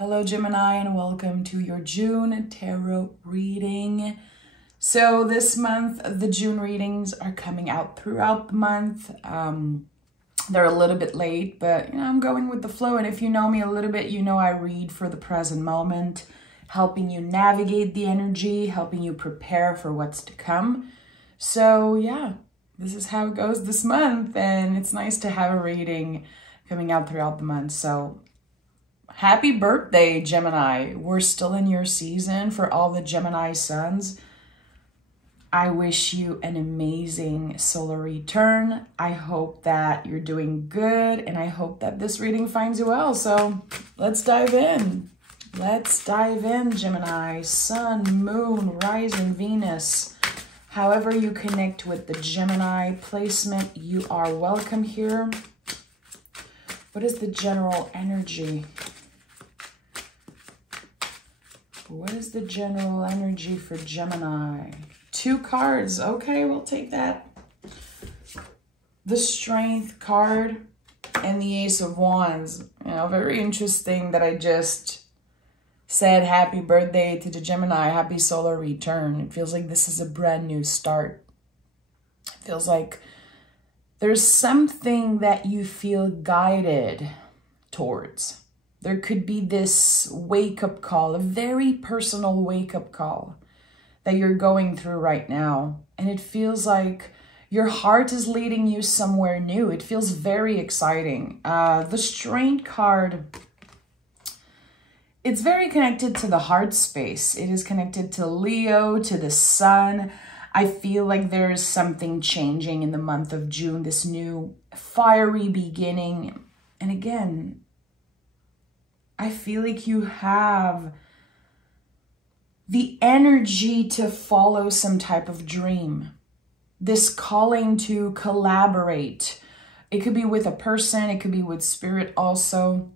Hello Gemini, and welcome to your June tarot reading. So this month, the June readings are coming out throughout the month. They're a little bit late, but I'm going with the flow. And if you know me a little bit, you know I read for the present moment, helping you navigate the energy, helping you prepare for what's to come. So yeah, this is how it goes this month, and it's nice to have a reading coming out throughout the month. So happy birthday, Gemini. We're still in your season for all the Gemini suns. I wish you an amazing solar return. I hope that you're doing good, and I hope that this reading finds you well. So let's dive in. Let's dive in, Gemini. Sun, moon, rising, Venus. However you connect with the Gemini placement, you are welcome here. What is the general energy? What is the general energy for Gemini? 2 cards. Okay, we'll take that. The Strength card and the Ace of Wands. Very interesting that I just said happy birthday to the Gemini, happy solar return. It feels like this is a brand new start. It feels like there's something that you feel guided towards. There could be this wake-up call, a very personal wake-up call that you're going through right now. And it feels like your heart is leading you somewhere new. It feels very exciting. The Strength card, it's very connected to the heart space. It is connected to Leo, to the sun. I feel like there is something changing in the month of June, this new fiery beginning. And again, I feel like you have the energy to follow some type of dream. This calling to collaborate. It could be with a person, it could be with spirit also.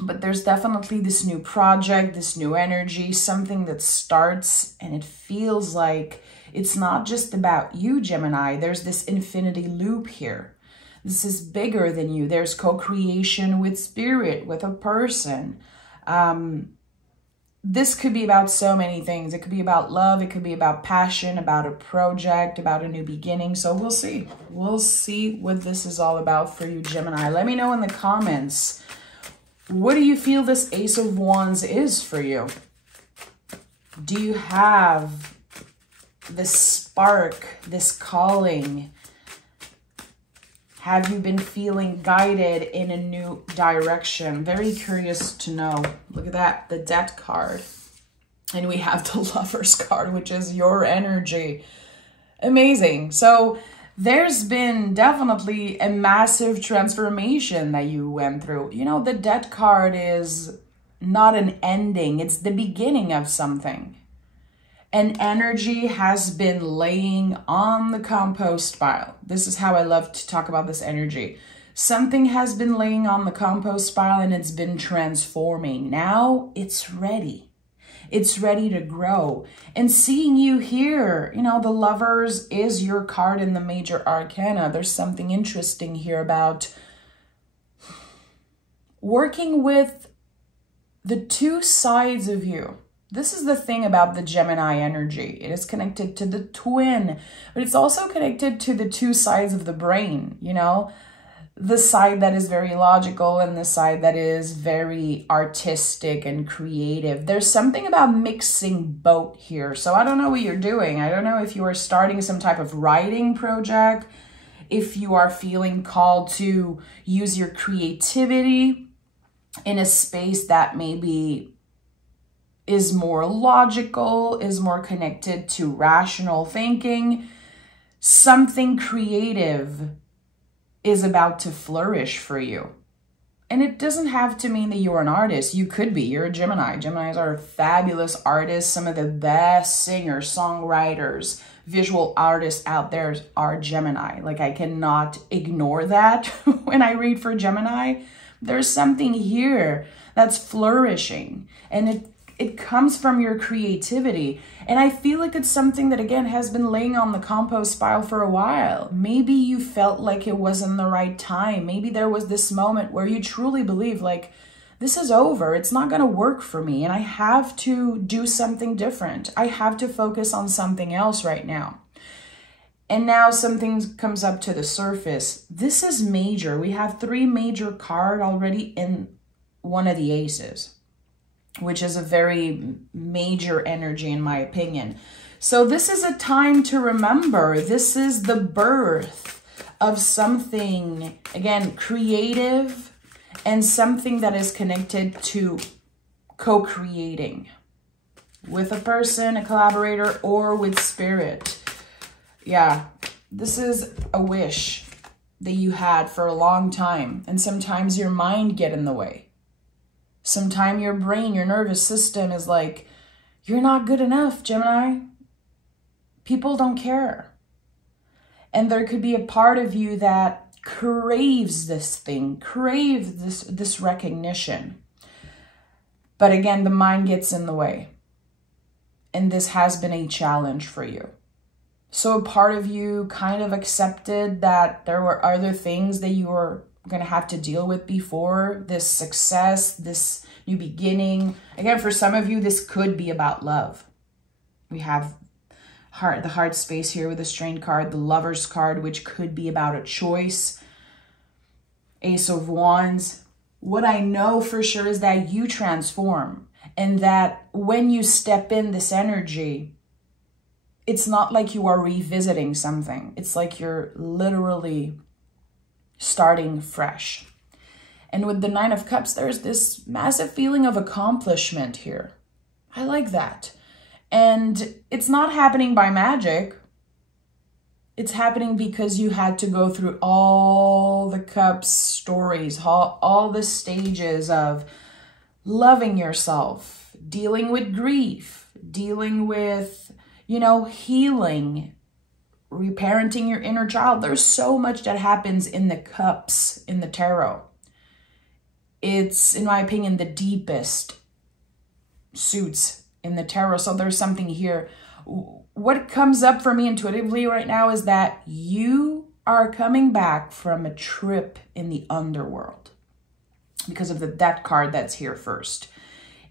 But there's definitely this new project, this new energy, something that starts, and it feels like it's not just about you, Gemini. There's this infinity loop here. This is bigger than you. There's co-creation with spirit, with a person. This could be about so many things. It could be about love. It could be about passion, about a project, about a new beginning. So we'll see. We'll see what this is all about for you, Gemini. Let me know in the comments. What do you feel this Ace of Wands is for you? Do you have this spark, this calling? Have you been feeling guided in a new direction? Very curious to know. Look at that, the Death card. And we have the Lovers card, which is your energy. Amazing. So there's been definitely a massive transformation that you went through. The Death card is not an ending. It's the beginning of something. An energy has been laying on the compost pile. This is how I love to talk about this energy. Something has been laying on the compost pile and it's been transforming. Now it's ready. It's ready to grow. And seeing you here, the Lovers is your card in the major arcana. There's something interesting here about working with the 2 sides of you. This is the thing about the Gemini energy. It is connected to the twin, but it's also connected to the 2 sides of the brain, the side that is very logical and the side that is very artistic and creative. There's something about mixing both here. So I don't know what you're doing. I don't know if you are starting some type of writing project, if you are feeling called to use your creativity in a space that maybe is more logical, is more connected to rational thinking. Something creative is about to flourish for you. And it doesn't have to mean that you're an artist. You could be. You're a Gemini. Geminis are fabulous artists. Some of the best singers, songwriters, visual artists out there are Gemini. Like, I cannot ignore that when I read for Gemini. There's something here that's flourishing. And it comes from your creativity. And I feel like it's something that, again, has been laying on the compost pile for a while. Maybe you felt like it wasn't the right time. Maybe there was this moment where you truly believe, like, this is over. It's not going to work for me. And I have to do something different. I have to focus on something else right now. And now something comes up to the surface. This is major. We have 3 major cards already in one of the aces, which is a very major energy in my opinion. So this is a time to remember. This is the birth of something, again, creative, and something that is connected to co-creating with a person, a collaborator, or with spirit. Yeah, this is a wish that you had for a long time. And sometimes your mind get in the way. Sometimes your brain, your nervous system is like, you're not good enough, Gemini. People don't care. And there could be a part of you that craves this thing, craves this recognition. But again, the mind gets in the way. And this has been a challenge for you. So a part of you kind of accepted that there were other things that you were going to have to deal with before this success, this new beginning. Again, for some of you, this could be about love. We have the heart space here with the Strain card, the Lover's card, which could be about a choice. Ace of Wands. What I know for sure is that you transform, and that when you step in this energy, it's not like you are revisiting something. It's like you're literally starting fresh. And with the 9 of Cups, there's this massive feeling of accomplishment here. I like that. And it's not happening by magic. It's happening because you had to go through all the Cups stories, all the stages of loving yourself, dealing with grief, dealing with, you know, healing, reparenting your inner child. There's so much that happens in the Cups in the tarot. It's, in my opinion, the deepest suits in the tarot. So there's something here. What comes up for me intuitively right now is that you are coming back from a trip in the underworld because of the Death card that's here first.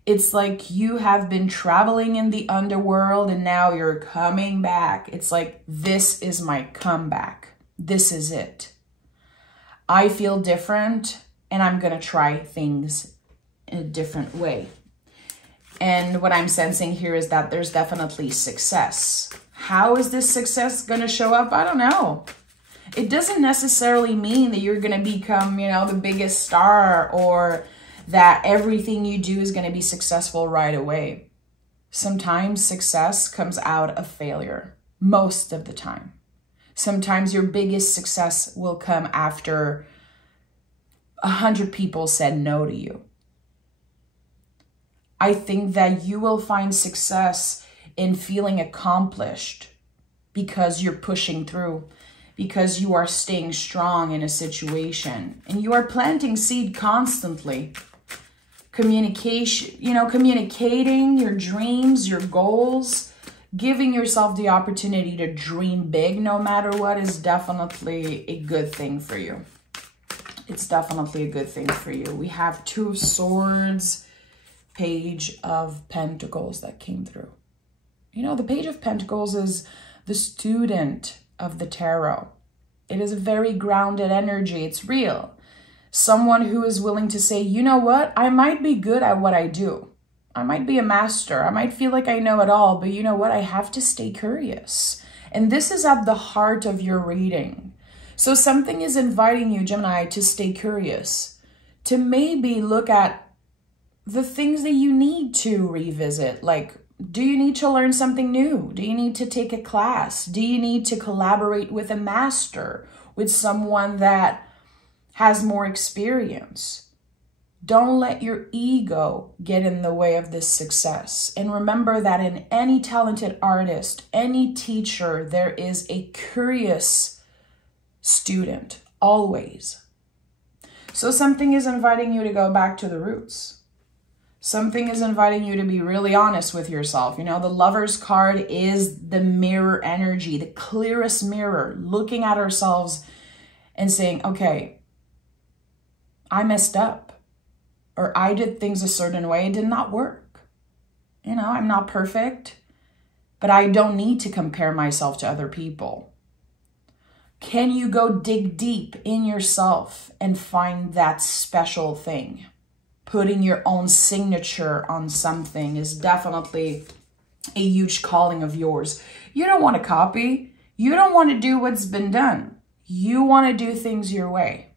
It's like you have been traveling in the underworld and now you're coming back. It's like, this is my comeback. This is it. I feel different and I'm going to try things in a different way. And what I'm sensing here is that there's definitely success. How is this success going to show up? I don't know. It doesn't necessarily mean that you're going to become, you know, the biggest star, or that everything you do is going to be successful right away. Sometimes success comes out of failure, most of the time. Sometimes your biggest success will come after 100 people said no to you. I think that you will find success in feeling accomplished because you're pushing through, because you are staying strong in a situation, and you are planting seed constantly. Communication, you know, communicating your dreams, your goals, giving yourself the opportunity to dream big no matter what is definitely a good thing for you. It's definitely a good thing for you. We have 2 of Swords, Page of Pentacles that came through. You know, the Page of Pentacles is the student of the tarot. It is a very grounded energy. It's real. Someone who is willing to say, you know what? I might be good at what I do. I might be a master. I might feel like I know it all, but you know what? I have to stay curious. And this is at the heart of your reading. So something is inviting you, Gemini, to stay curious, to maybe look at the things that you need to revisit. Like, do you need to learn something new? Do you need to take a class? Do you need to collaborate with a master, with someone that has more experience? Don't let your ego get in the way of this success. And remember that in any talented artist, any teacher, there is a curious student, always. So something is inviting you to go back to the roots. Something is inviting you to be really honest with yourself. You know, the Lover's card is the mirror energy, the clearest mirror, looking at ourselves and saying, okay, I messed up. or I did things a certain way, it did not work. You know, I'm not perfect, but I don't need to compare myself to other people. Can you go dig deep in yourself and find that special thing? Putting your own signature on something is definitely a huge calling of yours. You don't want to copy. You don't want to do what's been done. You want to do things your way.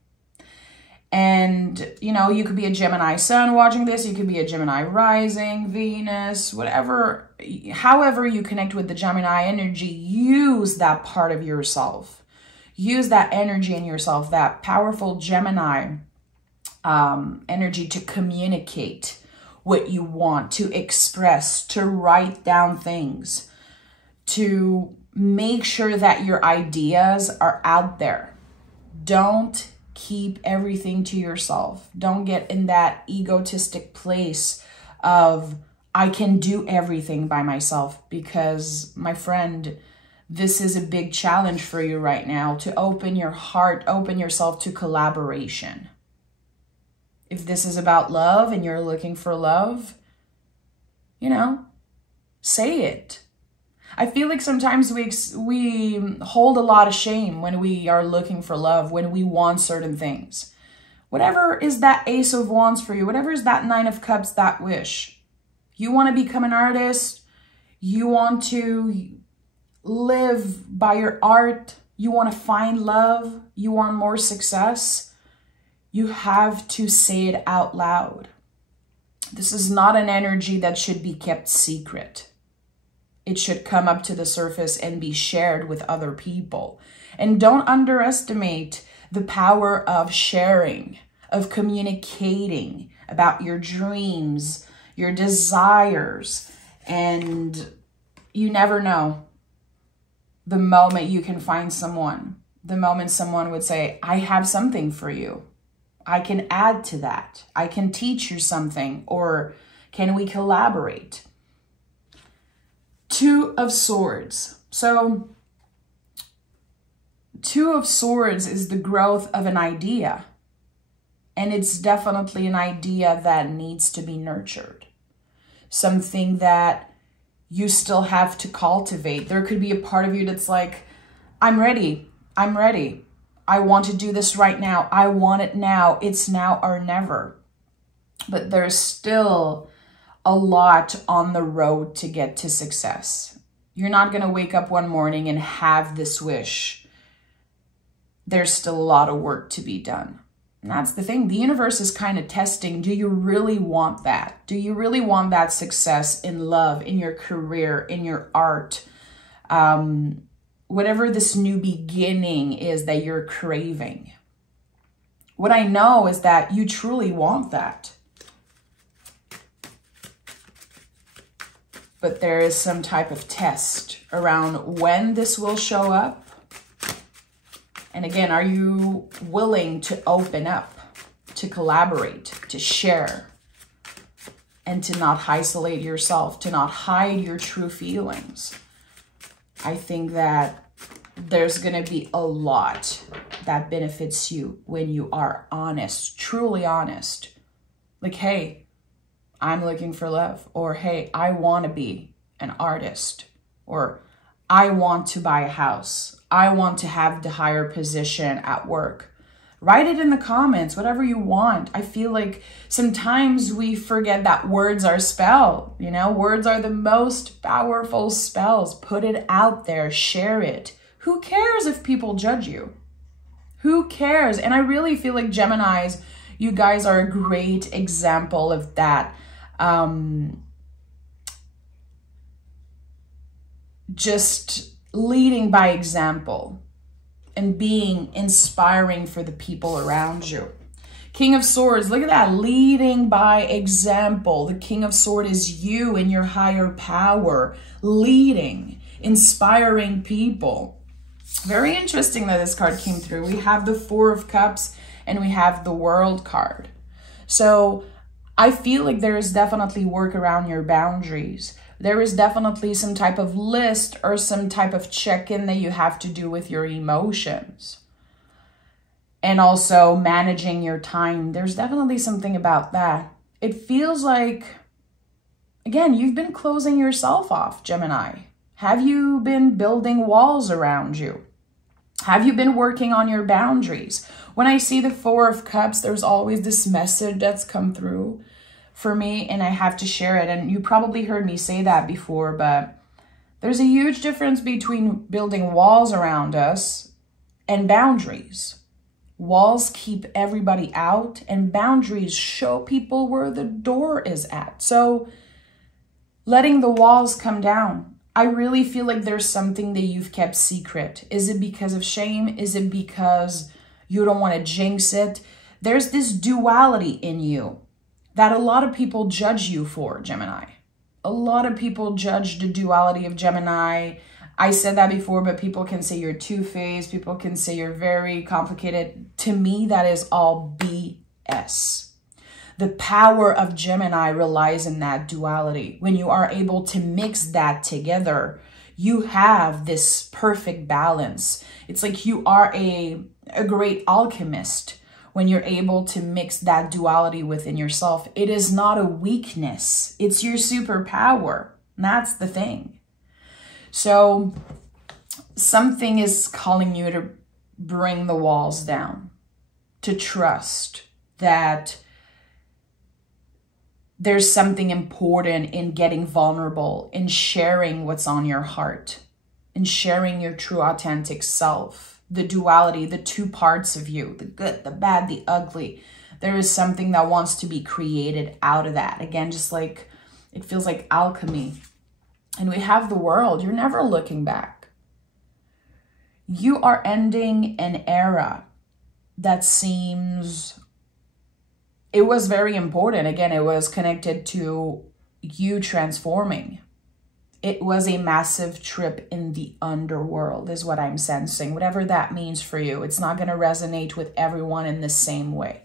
And, you know, you could be a Gemini sun watching this. You could be a Gemini rising, Venus, whatever. However you connect with the Gemini energy, use that part of yourself. Use that energy in yourself, that powerful Gemini energy to communicate what you want, to express, to write down things, to make sure that your ideas are out there. Don't keep everything to yourself. Don't get in that egotistic place of, I can do everything by myself, because, my friend, this is a big challenge for you right now, to open your heart, open yourself to collaboration. If this is about love and you're looking for love, you know, say it. I feel like sometimes we hold a lot of shame when we are looking for love, when we want certain things. Whatever is that Ace of Wands for you, whatever is that Nine of Cups, that wish. You want to become an artist, you want to live by your art, you want to find love, you want more success, you have to say it out loud. This is not an energy that should be kept secret. It should come up to the surface and be shared with other people. And don't underestimate the power of sharing, of communicating about your dreams, your desires. And you never know the moment you can find someone, the moment someone would say, I have something for you. I can add to that. I can teach you something, or can we collaborate? Two of Swords. So, Two of Swords is the growth of an idea. And it's definitely an idea that needs to be nurtured. Something that you still have to cultivate. There could be a part of you that's like, I'm ready. I'm ready. I want to do this right now. I want it now. It's now or never. But there's still a lot on the road to get to success. You're not going to wake up one morning and have this wish. There's still a lot of work to be done. And that's the thing. The universe is kind of testing. Do you really want that? Do you really want that success in love, in your career, in your art? Whatever this new beginning is that you're craving. What I know is that you truly want that. But there is some type of test around when this will show up. And again, are you willing to open up, to collaborate, to share, and to not isolate yourself, to not hide your true feelings? I think that there's going to be a lot that benefits you when you are honest, truly honest. Like, hey, I'm looking for love. Or, hey, I want to be an artist. Or, I want to buy a house. I want to have the higher position at work. Write it in the comments, whatever you want. I feel like sometimes we forget that words are spell. You know, words are the most powerful spells. Put it out there, share it. Who cares if people judge you? Who cares? And I really feel like Geminis, you guys are a great example of that. Just leading by example and being inspiring for the people around you. King of Swords, look at that, leading by example. The King of Swords is you in your higher power, leading, inspiring people. Very interesting that this card came through. We have the Four of Cups and we have the World card. So I feel like there is definitely work around your boundaries. There is definitely some type of list or some type of check-in that you have to do with your emotions. And also managing your time. There's definitely something about that. it feels like, again, you've been closing yourself off, Gemini. Have you been building walls around you? Have you been working on your boundaries? When I see the Four of Cups, there's always this message that's come through for me, and I have to share it. And you probably heard me say that before, but there's a huge difference between building walls around us and boundaries. Walls keep everybody out, and boundaries show people where the door is at. So letting the walls come down. I really feel like there's something that you've kept secret. Is it because of shame? Is it because you don't want to jinx it? There's this duality in you that a lot of people judge you for, Gemini. A lot of people judge the duality of Gemini. I said that before, but people can say you're two-faced. People can say you're very complicated. To me, that is all BS. The power of Gemini relies in that duality. When you are able to mix that together, you have this perfect balance. It's like you are a great alchemist when you're able to mix that duality within yourself. It is not a weakness. It's your superpower. And that's the thing. So something is calling you to bring the walls down, to trust that there's something important in getting vulnerable, in sharing what's on your heart, in sharing your true authentic self, the duality, the two parts of you, the good, the bad, the ugly. There is something that wants to be created out of that. Again, just like it feels like alchemy. And we have the world. You're never looking back. You are ending an era that seems... It was very important. Again, it was connected to you transforming. It was a massive trip in the underworld is what I'm sensing. Whatever that means for you, it's not going to resonate with everyone in the same way.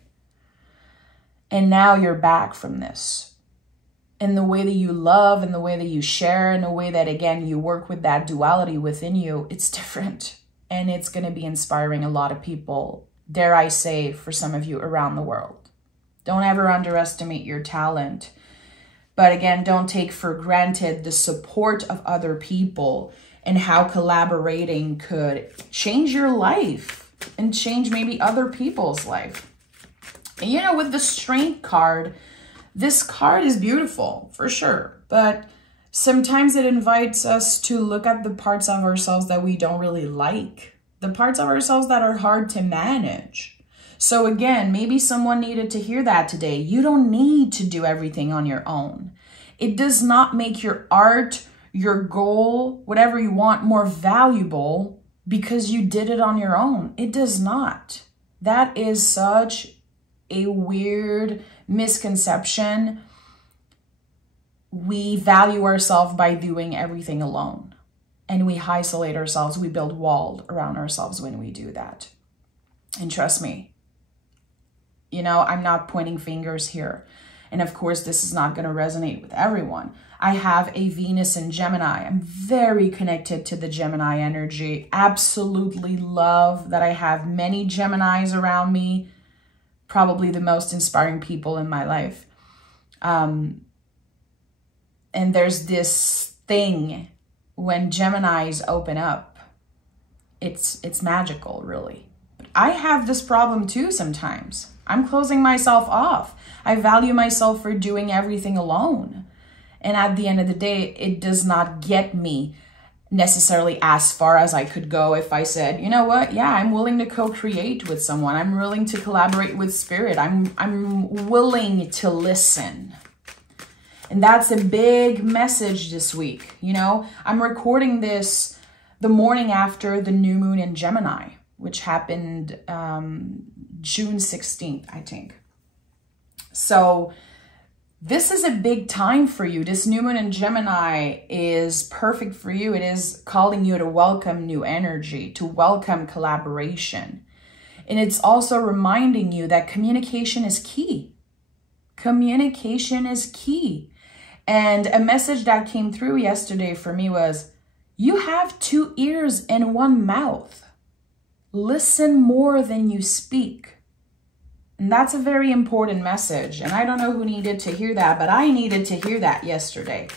And now you're back from this. In the way that you love, in the way that you share, in the way that, again, you work with that duality within you, it's different. And it's going to be inspiring a lot of people, dare I say, for some of you around the world. Don't ever underestimate your talent. But again, don't take for granted the support of other people and how collaborating could change your life and change maybe other people's life. And you know, with the Strength card, this card is beautiful for sure. But sometimes it invites us to look at the parts of ourselves that we don't really like, the parts of ourselves that are hard to manage. So again, maybe someone needed to hear that today. You don't need to do everything on your own. It does not make your art, your goal, whatever you want, more valuable because you did it on your own. It does not. That is such a weird misconception. We value ourselves by doing everything alone. And we isolate ourselves. We build walls around ourselves when we do that. And trust me, you know, I'm not pointing fingers here. And of course, this is not going to resonate with everyone. I have a Venus in Gemini. I'm very connected to the Gemini energy. Absolutely love that I have many Geminis around me. Probably the most inspiring people in my life. And there's this thing when Geminis open up. It's magical, really. But I have this problem too sometimes. I'm closing myself off. I value myself for doing everything alone. And at the end of the day, it does not get me necessarily as far as I could go if I said, you know what? Yeah, I'm willing to co-create with someone. I'm willing to collaborate with spirit. I'm willing to listen. And that's a big message this week. You know, I'm recording this the morning after the new moon in Gemini, which happened June 16th, I think. So this is a big time for you. This new moon in Gemini is perfect for you. It is calling you to welcome new energy, to welcome collaboration. And it's also reminding you that communication is key. Communication is key. And a message that came through yesterday for me was, you have 2 ears and 1 mouth. Listen more than you speak. And that's a very important message. And I don't know who needed to hear that, but I needed to hear that yesterday.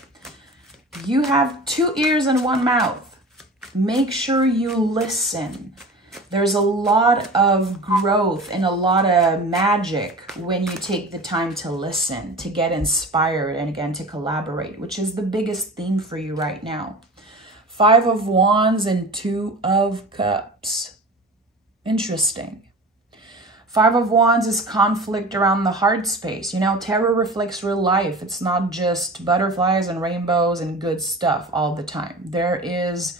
You have 2 ears and 1 mouth. Make sure you listen. There's a lot of growth and a lot of magic when you take the time to listen, to get inspired, and again, to collaborate, which is the biggest theme for you right now. 5 of Wands and 2 of Cups. Interesting. 5 of Wands is conflict around the heart space. You know, tarot reflects real life. It's not just butterflies and rainbows and good stuff all the time. There is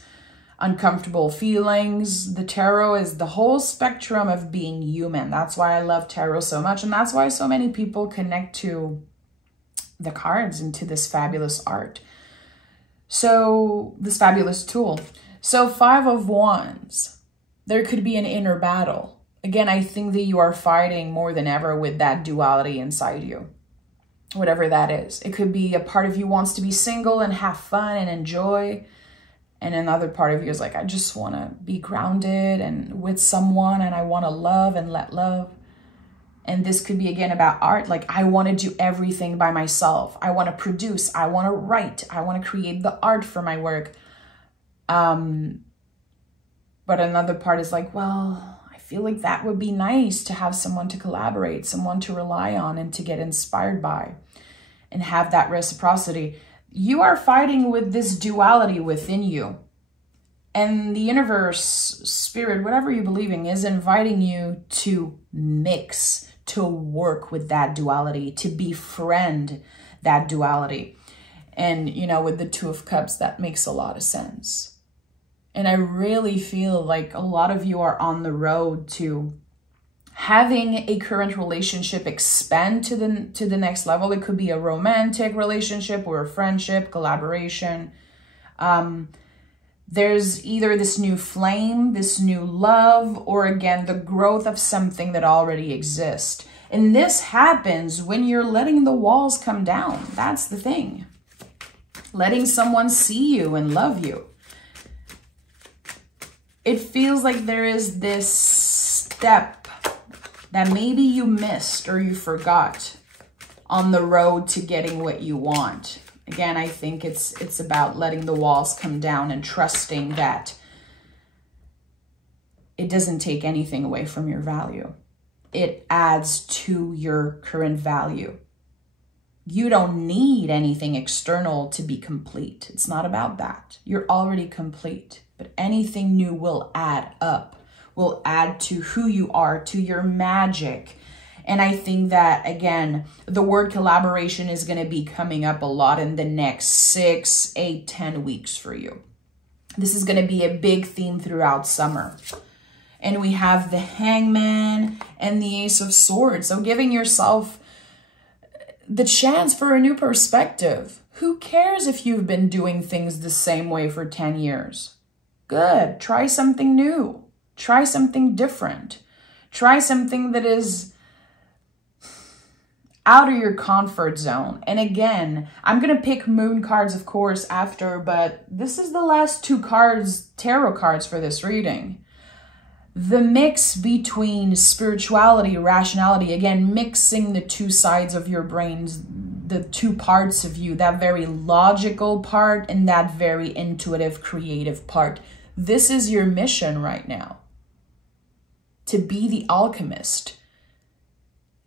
uncomfortable feelings. The tarot is the whole spectrum of being human. That's why I love tarot so much. And that's why so many people connect to the cards and to this fabulous art. So this fabulous tool. So 5 of Wands, there could be an inner battle. Again, I think that you are fighting more than ever with that duality inside you. Whatever that is. It could be a part of you wants to be single and have fun and enjoy. And another part of you is like, I just want to be grounded and with someone, and I want to love and let love. And this could be, again, about art. Like, I want to do everything by myself. I want to produce. I want to write. I want to create the art for my work. But another part is like, well, I feel like that would be nice to have someone to collaborate, someone to rely on and to get inspired by and have that reciprocity. You are fighting with this duality within you. And the universe, spirit, whatever you believe in, is inviting you to mix, to work with that duality, to befriend that duality. And, you know, with the 2 of Cups, that makes a lot of sense. And I really feel like a lot of you are on the road to having a current relationship expand to the next level. It could be a romantic relationship or a friendship, collaboration. There's either this new flame, this new love, or again, the growth of something that already exists. And this happens when you're letting the walls come down. That's the thing. Letting someone see you and love you. It feels like there is this step that maybe you missed or you forgot on the road to getting what you want. Again, I think it's about letting the walls come down and trusting that it doesn't take anything away from your value. It adds to your current value. You don't need anything external to be complete. It's not about that. You're already complete, but anything new will add up. Will add to who you are, to your magic. And I think that, again, the word collaboration is going to be coming up a lot in the next 6, 8, 10 weeks for you. This is going to be a big theme throughout summer. And we have the Hangman and the Ace of Swords. So giving yourself the chance for a new perspective. Who cares if you've been doing things the same way for 10 years? Good. Try something new. Try something different. Try something that is out of your comfort zone. And again, I'm going to pick moon cards, of course, after, but this is the last 2 cards, tarot cards for this reading. The mix between spirituality, rationality, again, mixing the 2 sides of your brains, the 2 parts of you, that very logical part and that very intuitive, creative part. This is your mission right now. To be the alchemist.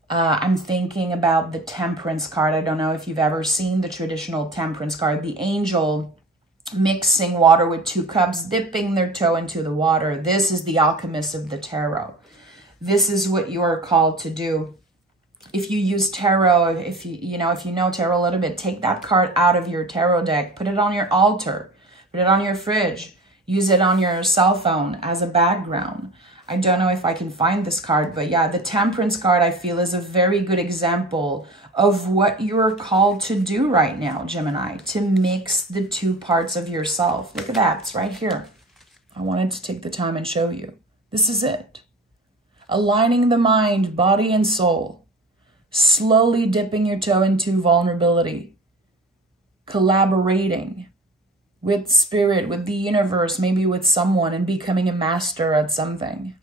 I'm thinking about the Temperance card. I don't know if you've ever seen the traditional Temperance card. The angel mixing water with 2 cups, dipping their toe into the water. This is the alchemist of the tarot. This is what you are called to do. If you use tarot, if you know tarot a little bit, take that card out of your tarot deck, put it on your altar, put it on your fridge, use it on your cell phone as a background. I don't know if I can find this card, but yeah, the Temperance card I feel is a very good example of what you're called to do right now, Gemini, to mix the 2 parts of yourself. Look at that, it's right here. I wanted to take the time and show you. This is it. Aligning the mind, body, and soul. Slowly dipping your toe into vulnerability. Collaborating with spirit, with the universe, maybe with someone, and becoming a master at something.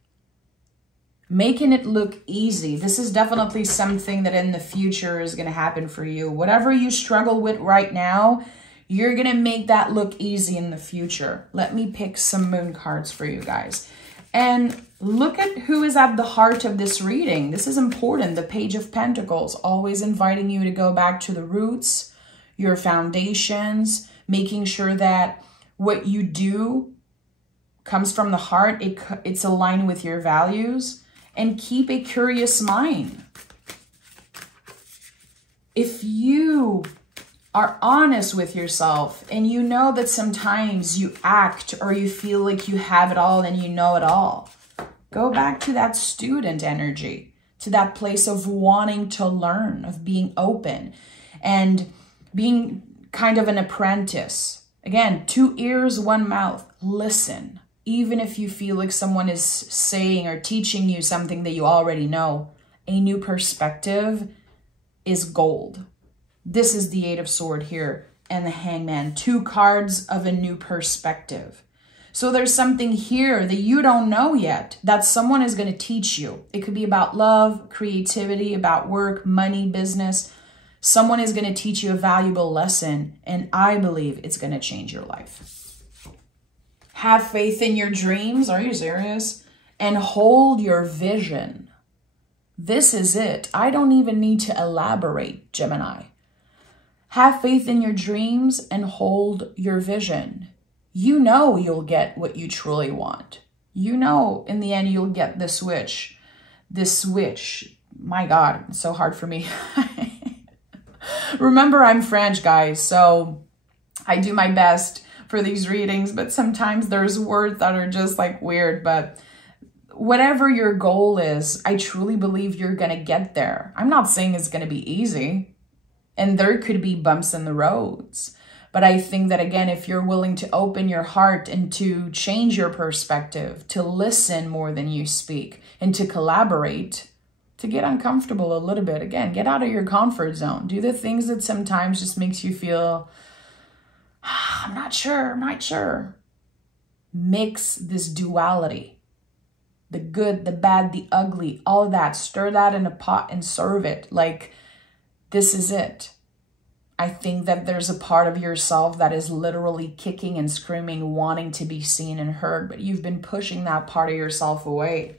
making it look easy. This is definitely something that in the future is going to happen for you. Whatever you struggle with right now, you're going to make that look easy in the future. Let me pick some moon cards for you guys. And look at who is at the heart of this reading. This is important. The Page of Pentacles, always inviting you to go back to the roots, your foundations, making sure that what you do comes from the heart. It's aligned with your values. And keep a curious mind. If you are honest with yourself and you know that sometimes you act or you feel like you have it all and you know it all, go back to that student energy, to that place of wanting to learn, of being open and being kind of an apprentice. Again, 2 ears, 1 mouth. Listen. Even if you feel like someone is saying or teaching you something that you already know, a new perspective is gold. This is the 8 of Swords here and the Hangman. 2 cards of a new perspective. So there's something here that you don't know yet that someone is going to teach you. It could be about love, creativity, about work, money, business. Someone is going to teach you a valuable lesson, and I believe it's going to change your life. Have faith in your dreams. Are you serious? And hold your vision. This is it. I don't even need to elaborate, Gemini. Have faith in your dreams and hold your vision. You know you'll get what you truly want. You know in the end you'll get the switch. This switch. My God, it's so hard for me. Remember, I'm French, guys, so I do my best for these readings, but sometimes there's words that are just like weird. But whatever your goal is, I truly believe you're going to get there. I'm not saying it's going to be easy, and there could be bumps in the roads. But I think that, again, if you're willing to open your heart and to change your perspective, to listen more than you speak, and to collaborate, to get uncomfortable a little bit, again, get out of your comfort zone. Do the things that sometimes just makes you feel, I'm not sure. Mix this duality. The good, the bad, the ugly, all of that. Stir that in a pot and serve it. Like, this is it. I think that there's a part of yourself that is literally kicking and screaming, wanting to be seen and heard, but you've been pushing that part of yourself away.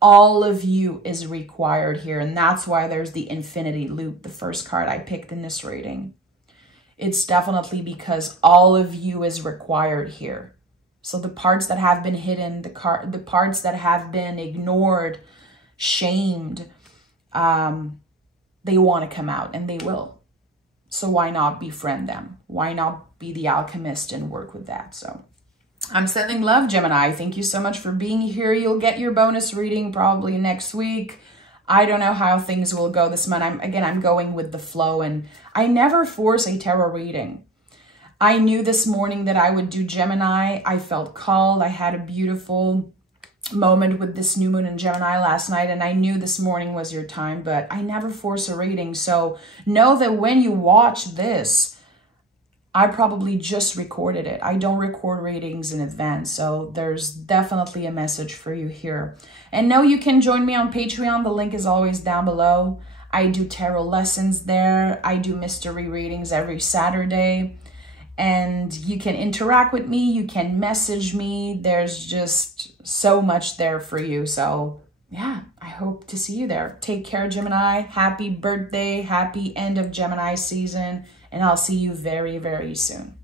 All of you is required here, and that's why there's the infinity loop, the first card I picked in this reading. It's definitely because all of you is required here. So the parts that have been hidden, the parts that have been ignored, shamed, they want to come out, and they will. So why not befriend them? Why not be the alchemist and work with that? So I'm sending love, Gemini. Thank you so much for being here. You'll get your bonus reading probably next week. I don't know how things will go this month. I'm going with the flow, and I never force a tarot reading. I knew this morning that I would do Gemini. I felt called. I had a beautiful moment with this new moon in Gemini last night, and I knew this morning was your time, but I never force a reading. So know that when you watch this, I probably just recorded it. I don't record readings in advance, so there's definitely a message for you here. And know you can join me on Patreon. The link is always down below. I do tarot lessons there. I do mystery readings every Saturday. And you can interact with me. You can message me. There's just so much there for you. So yeah, I hope to see you there. Take care, Gemini. Happy birthday. Happy end of Gemini season. And I'll see you very, very soon.